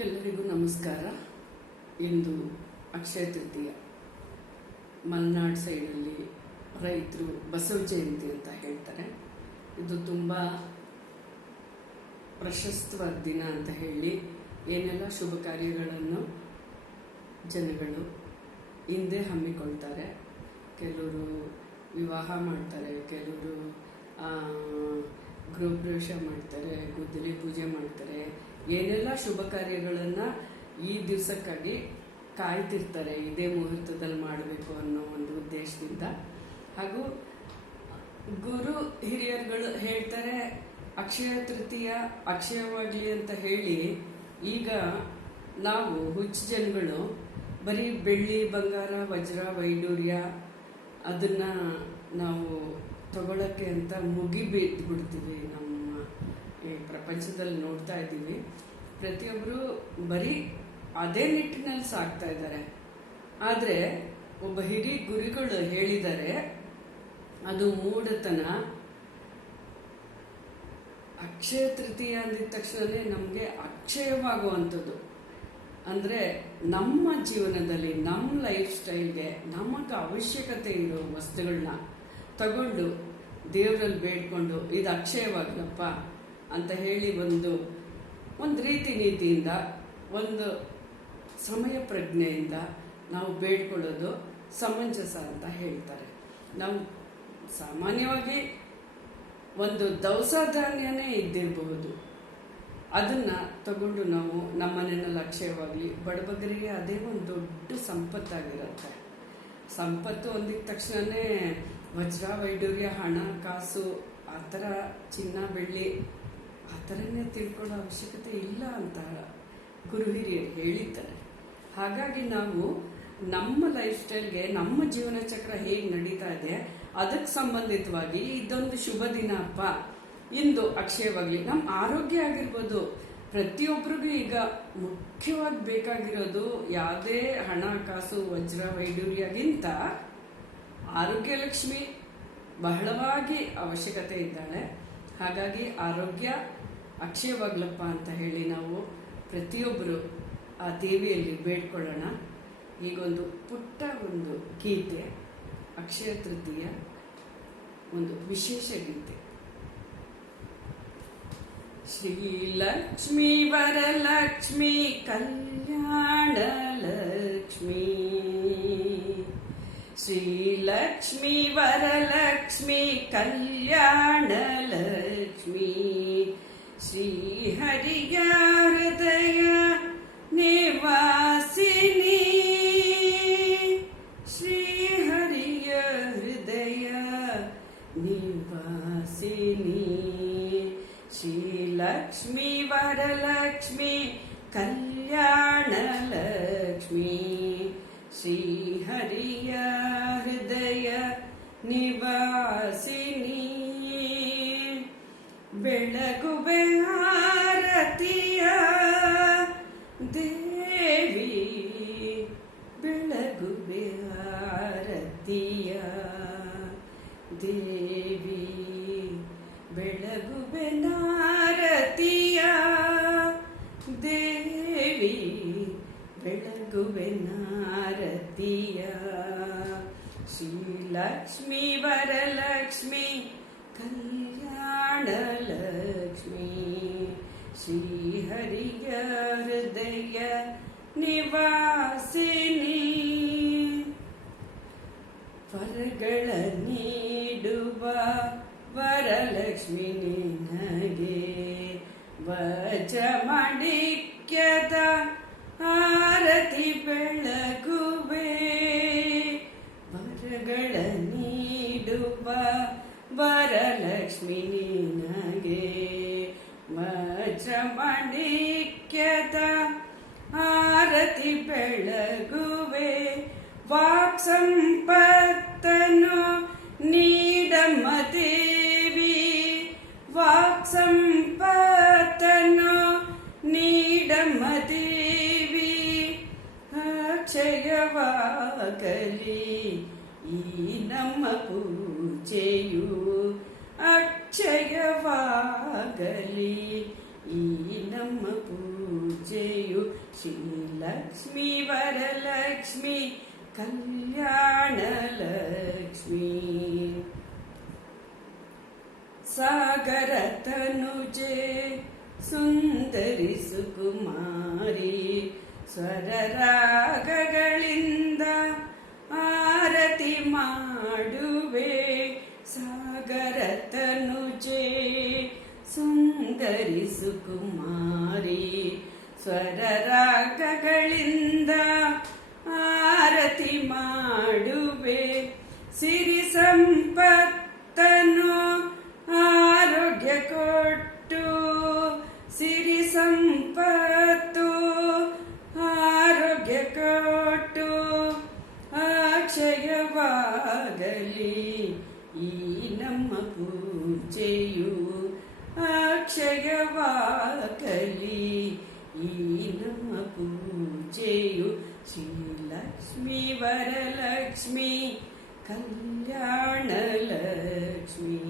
ಎಲ್ಲರಿಗೂ ನಮಸ್ಕಾರ. ಇಂದು ಅಕ್ಷಯ ತೃತೀಯ. ಮಲೆನಾಡು ಸೈಡಲ್ಲಿ ರೈತರು ಬಸವ ಜಯಂತಿ ಅಂತ ಹೇಳ್ತಾರೆ. ಇದು ತುಂಬ ಪ್ರಶಸ್ತವಾದ ದಿನ ಅಂತ ಹೇಳಿ ಏನೆಲ್ಲ ಶುಭ ಕಾರ್ಯಗಳನ್ನು ಜನಗಳು ಹಿಂದೆ ಹಮ್ಮಿಕೊಳ್ತಾರೆ. ಕೆಲವರು ವಿವಾಹ ಮಾಡ್ತಾರೆ, ಕೆಲವರು ಗೃಹಪ್ರವೇಶ ಮಾಡ್ತಾರೆ, ಗುದ್ದಲಿ ಪೂಜೆ ಮಾಡ್ತಾರೆ. ಏನೆಲ್ಲ ಶುಭ ಕಾರ್ಯಗಳನ್ನು ಈ ದಿವಸಕ್ಕಾಗಿ ಕಾಯ್ತಿರ್ತಾರೆ, ಇದೇ ಮುಹೂರ್ತದಲ್ಲಿ ಮಾಡಬೇಕು ಅನ್ನೋ ಒಂದು ಉದ್ದೇಶದಿಂದ. ಹಾಗೂ ಗುರು ಹಿರಿಯರುಗಳು ಹೇಳ್ತಾರೆ ಅಕ್ಷಯ ತೃತೀಯ ಅಕ್ಷಯವಾಗಲಿ ಅಂತ ಹೇಳಿ. ಈಗ ನಾವು ಹುಚ್ಚು ಜನಗಳು ಬರೀ ಬೆಳ್ಳಿ, ಬಂಗಾರ, ವಜ್ರ, ವೈಡೂರ್ಯ ಅದನ್ನು ನಾವು ತಗೊಳ್ಳೋಕ್ಕೆ ಅಂತ ಮುಗಿಬಿಡ್ತೀವಿ. ನಮ್ಮ ಈ ಪ್ರಪಂಚದಲ್ಲಿ ನೋಡ್ತಾ ಇದ್ದೀವಿ. ಪ್ರತಿಯೊಬ್ಬರು ಬರೀ ಅದೇ ನಿಟ್ಟಿನಲ್ಲಿ ಸಾಗ್ತಾ ಇದ್ದಾರೆ. ಆದರೆ ಒಬ್ಬ ಹಿರಿಯ ಗುರುಗಳು ಹೇಳಿದ್ದಾರೆ, ಅದು ಮೂಢತನ. ಅಕ್ಷಯ ತೃತೀಯ ಅಂದಿದ ತಕ್ಷಣವೇ ನಮಗೆ ಅಕ್ಷಯವಾಗುವಂಥದ್ದು. ಅಂದರೆ ನಮ್ಮ ಜೀವನದಲ್ಲಿ, ನಮ್ಮ ಲೈಫ್ ಸ್ಟೈಲ್ಗೆ ನಮಗೆ ಅವಶ್ಯಕತೆ ಇರೋ ವಸ್ತುಗಳನ್ನ ತಗೊಂಡು ದೇವರಲ್ಲಿ ಬೇಡ್ಕೊಂಡು ಇದು ಅಕ್ಷಯವಾಗಲಪ್ಪ ಅಂತ ಹೇಳಿ ಒಂದು ರೀತಿ ನೀತಿಯಿಂದ, ಒಂದು ಸಮಯ ಪ್ರಜ್ಞೆಯಿಂದ ನಾವು ಬೇಡ್ಕೊಳ್ಳೋದು ಸಮಂಜಸ ಅಂತ ಹೇಳ್ತಾರೆ. ನಾವು ಸಾಮಾನ್ಯವಾಗಿ ಒಂದು ದವಸ ಧಾನ್ಯನೇ ಇದ್ದಿರಬಹುದು, ಅದನ್ನು ತಗೊಂಡು ನಾವು ನಮ್ಮನೆಯಲ್ಲಿ ಅಕ್ಷಯವಾಗಲಿ. ಬಡಬಗರಿಗೆ ಅದೇ ಒಂದು ದೊಡ್ಡ ಸಂಪತ್ತಾಗಿರುತ್ತೆ. ಸಂಪತ್ತು ಅಂದಿದ ತಕ್ಷಣವೇ ವಜ್ರ, ವೈಡೂರ್ಯ, ಹಣ, ಕಾಸು, ಆ ಥರ ಚಿನ್ನ, ಬೆಳ್ಳಿ ಆ ಥರನೇ ತಿಳ್ಕೊಳ್ಳೋ ಅವಶ್ಯಕತೆ ಇಲ್ಲ ಅಂತ ಗುರು ಹಿರಿಯರು ಹೇಳಿದ್ದಾರೆ. ಹಾಗಾಗಿ ನಾವು ನಮ್ಮ ಲೈಫ್ ಸ್ಟೈಲ್ಗೆ, ನಮ್ಮ ಜೀವನ ಚಕ್ರ ಹೇಗೆ ನಡೀತಾ ಇದೆ ಅದಕ್ಕೆ ಸಂಬಂಧಿತವಾಗಿ ಇದೊಂದು ಶುಭ ದಿನ ಅಪ್ಪ, ಇಂದು ಅಕ್ಷಯವಾಗಲಿ. ನಮ್ಮ ಆರೋಗ್ಯ ಆಗಿರ್ಬೋದು. ಪ್ರತಿಯೊಬ್ಬರಿಗೂ ಈಗ ಮುಖ್ಯವಾಗಿ ಬೇಕಾಗಿರೋದು ಯಾವುದೇ ಹಣ, ಕಾಸು, ವಜ್ರ, ವೈಡೂರ್ಯಗಿಂತ ಆರೋಗ್ಯ ಲಕ್ಷ್ಮಿ ಬಹಳವಾಗಿ ಅವಶ್ಯಕತೆ ಇದ್ದಾಳೆ. ಹಾಗಾಗಿ ಆರೋಗ್ಯ ಅಕ್ಷಯವಾಗ್ಲಪ್ಪ ಅಂತ ಹೇಳಿ ನಾವು ಪ್ರತಿಯೊಬ್ಬರು ಆ ದೇವಿಯಲ್ಲಿ ಬೇಡ್ಕೊಳ್ಳೋಣ. ಈಗೊಂದು ಪುಟ್ಟ ಒಂದು ಗೀತೆ, ಅಕ್ಷಯ ತೃತೀಯ ಒಂದು ವಿಶೇಷ ಗೀತೆ. ಶ್ರೀಲಕ್ಷ್ಮೀ ವರಲಕ್ಷ್ಮಿ ಕಲ್ಯಾಣ ಲಕ್ಷ್ಮೀ, ಶ್ರೀಲಕ್ಷ್ಮೀ ವರಲಕ್ಷ್ಮಿ ಕಲ್ಯಾಣ ಲಕ್ಷ್ಮೀ, ಶ್ರೀಹರಿಯ ಹೃದಯ ನಿವಾಸಿನಿ, ಶ್ರೀಹರಿಯ ಹೃದಯ ನಿವಾಸಿನಿ, ಶ್ರೀಲಕ್ಷ್ಮೀ ವರಲಕ್ಷ್ಮಿ ಕಲ್ಯಾಣ ಲಕ್ಷ್ಮೀ, ಶ್ರೀಹರಿಯ ಹೃದಯ ನಿವಾಸಿನಿ. ಬೆಳಗುವೆ ಆರತಿಯ ದೇವಿ, ಬೆಳಗುವೆ ಆರತಿಯ ದೇವಿ, ಬೆಳಗುವೆ ನಾರತಿಯ ದೇವಿ, ಬೆಳಗುವೆ ನಾರತಿಯ. ಶ್ರೀಲಕ್ಷ್ಮೀ ವರಲಕ್ಷ್ಮಿ ಕಲ್ಯಾಣ ಲಕ್ಷ್ಮೀ, ಶ್ರೀಹರಿಯ ಹೃದಯ ನಿವಾಸಿನಿ. ವರಗಳ ನೀಡುವ ವರಲಕ್ಷ್ಮಿ ನಿನಗೆ, ವಜ ಮಾಣಿಕ್ಯದ ಆರತಿ ಬೆಳಗುವೆ, ವರಗಳ ನೀಡುವ ವರಲಕ್ಷ್ಮಿ ನಿನಗೆ, ವಜ್ರ ಮಾಣಿಕ್ಯದ ಆರತಿ ಬೆಳಗುವೆ, ವಾಕ್ ಸಂಪತ್ತನ್ನು ನೀಡಮ್ಮ ದೇವಿ, ವಾಕ್ ಸಂಪತ್ತನ್ನು ನೀಡಮ್ಮ ದೇವಿ, ಅಕ್ಷಯವಾಗಲಿ ಈ ನಮ್ಮ ಪೂಜೆಯು, ಅಕ್ಷಯವಾಗಲಿ ಈ ನಮ್ಮ ಪೂಜೆಯು ಶ್ರೀಲಕ್ಷ್ಮೀ ವರಲಕ್ಷ್ಮಿ ಕಲ್ಯಾಣ ಲಕ್ಷ್ಮೀ ಸಾಗರ ತನುಜೆ ಸುಂದರಿ ಸುಕುಮಾರಿ ಸ್ವರ ರಾಗಗಳಿಂದ ಆರತಿ ಮಾಡುವೆ ಸಾಗರ ತನುಜೆ ಸುಂದರಿ ಸುಕುಮಾರಿ ಸ್ವರ ರಾಗಗಳಿಂದ ಆರತಿ ಮಾಡುವೆ ಸಿರಿ ಸಂಪತ್ತನು ಆರೋಗ್ಯ ಕೊಟ್ಟು ಸಿರಿ ಸಂಪತ್ತು ಆರೋಗ್ಯ ಕೊಟ್ಟು ಅಕ್ಷಯವಾಗಲಿ ಈ ನಮ್ಮ ಪೂಜೆಯು ಅಕ್ಷಯವಾಗಲಿ ಈ ನಮ್ಮ ಪೂಜೆಯು ಶ್ರೀಲಕ್ಷ್ಮೀ ವರಲಕ್ಷ್ಮಿ ಕಲ್ಯಾಣ ಲಕ್ಷ್ಮಿ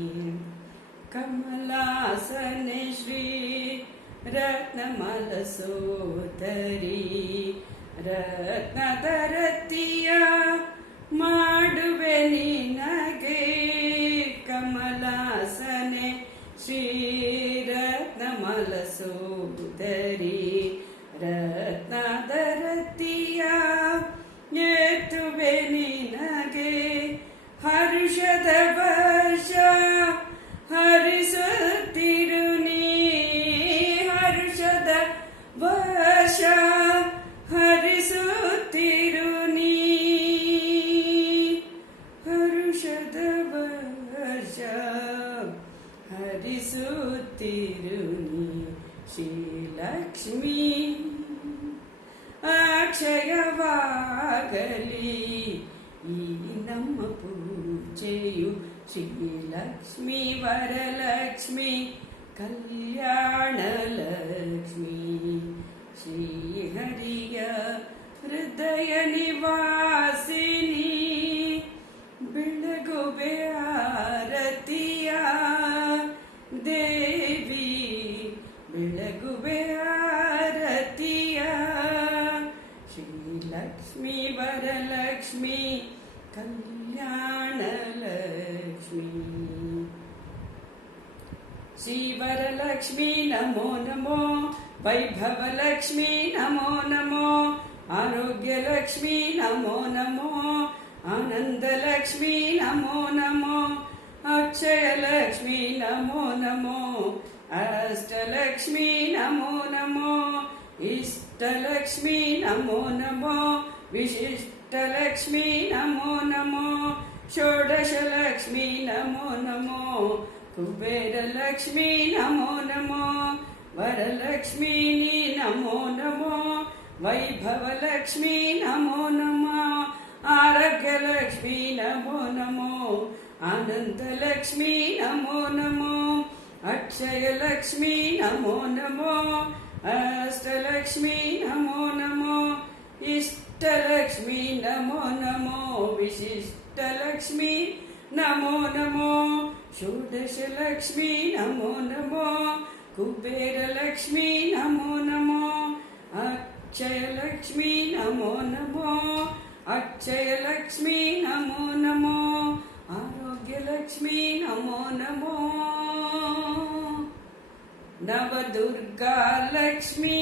ಕಮಲಾಸನೆ ಶ್ರೀ ರತ್ನಮಲ ಸೋದರಿ ರತ್ನದರತಿಯ ಮಾಡುವೆ ನಿನಗೆ ಕಮಲಾಸನೆ ಶ್ರೀ ರತ್ನಮಲ ಸೋದರಿ ರತ್ನದರತಿಯ ಎತ್ತುವೆ ನಿನಗೆ ಹರ್ಷದ ವರ್ಷ ಹರಿಸುತ್ತಿರು ನೀ ಹರ್ಷದ ವರ್ಷ ಹರಿಸುತ್ತಿರು ನೀ ಹರ್ಷದ ವರ್ಷ ಹರಿಸುತ್ತಿರು ನೀ ಶ್ರೀಲಕ್ಷ್ಮೀ ಅಕ್ಷಯವಾಗಲಿ ಈ ನಮ್ಮ ಪೂಜೆಯು ಶ್ರೀಲಕ್ಷ್ಮೀ ವರಲಕ್ಷ್ಮಿ ಕಲ್ಯಾಣ ಲಕ್ಷ್ಮಿ ಶ್ರೀಹರಿಯ ಹೃದಯ ನಿವಾಸಿನಿ ಬೆಳಗುವೆ ಆರತಿಯ ದೇವಿ ಬೆಳಗುವೆ ಆರತಿಯ ಶ್ರೀಲಕ್ಷ್ಮೀ ವರಲಕ್ಷ್ಮಿ ಕಲ್ಯಾಣ ಲಕ್ಷ್ಮಿ ಶ್ರೀವರಲಕ್ಷ್ಮಿ ನಮೋ ನಮೋ ವೈಭವಲಕ್ಷ್ಮಿ ನಮೋ ನಮೋ ಆರೋಗ್ಯಲಕ್ಷ್ಮಿ ನಮೋ ನಮೋ ಆನಂದಲಕ್ಷ್ಮಿ ನಮೋ ನಮೋ ಅಕ್ಷಯಲಕ್ಷ್ಮಿ ನಮೋ ನಮೋ ಅಷ್ಟಲಕ್ಷ್ಮಿ ನಮೋ ನಮೋ ಇಷ್ಟಲಕ್ಷ್ಮಿ ನಮೋ ನಮೋ ವಿಶಿಷ್ಟಲಕ್ಷ್ಮಿ ನಮೋ ನಮೋ ಷೋಡಶಲಕ್ಷ್ಮಿ ನಮೋ ನಮೋ ಕುಬೇರಲಕ್ಷ್ಮಿ ನಮೋ ನಮೋ ವರಲಕ್ಷ್ಮಿ ನಮೋ ನಮೋ ವೈಭವಲಕ್ಷ್ಮಿ ನಮೋ ನಮೋ ಆರೋಗ್ಯಲಕ್ಷ್ಮಿ ನಮೋ ನಮೋ ಆನಂದಲಕ್ಷ್ಮಿ ನಮೋ ನಮೋ ಅಕ್ಷಯಲಕ್ಷ್ಮಿ ನಮೋ ನಮೋ ಅಷ್ಟಲಕ್ಷ್ಮಿ ನಮೋ ನಮೋ ಇಷ್ಟಲಕ್ಷ್ಮಿ ನಮೋ ನಮೋ ವಿಶಿಷ್ಟಲಕ್ಷ್ಮಿ ನಮೋ ನಮೋ ಷೋಡಶಲಕ್ಷ್ಮಿ ನಮೋ ನಮೋ ಕುಬೇರಲಕ್ಷ್ಮಿ ನಮೋ ನಮೋ ಅಕ್ಷಯಲಕ್ಷ್ಮಿ ನಮೋ ನಮೋ ಅಕ್ಷಯಲಕ್ಷ್ಮಿ ನಮೋ ನಮೋ ಆರೋಗ್ಯಲಕ್ಷ್ಮಿ ನಮೋ ನಮೋ ನವದುರ್ಗಾ ಲಕ್ಷ್ಮಿ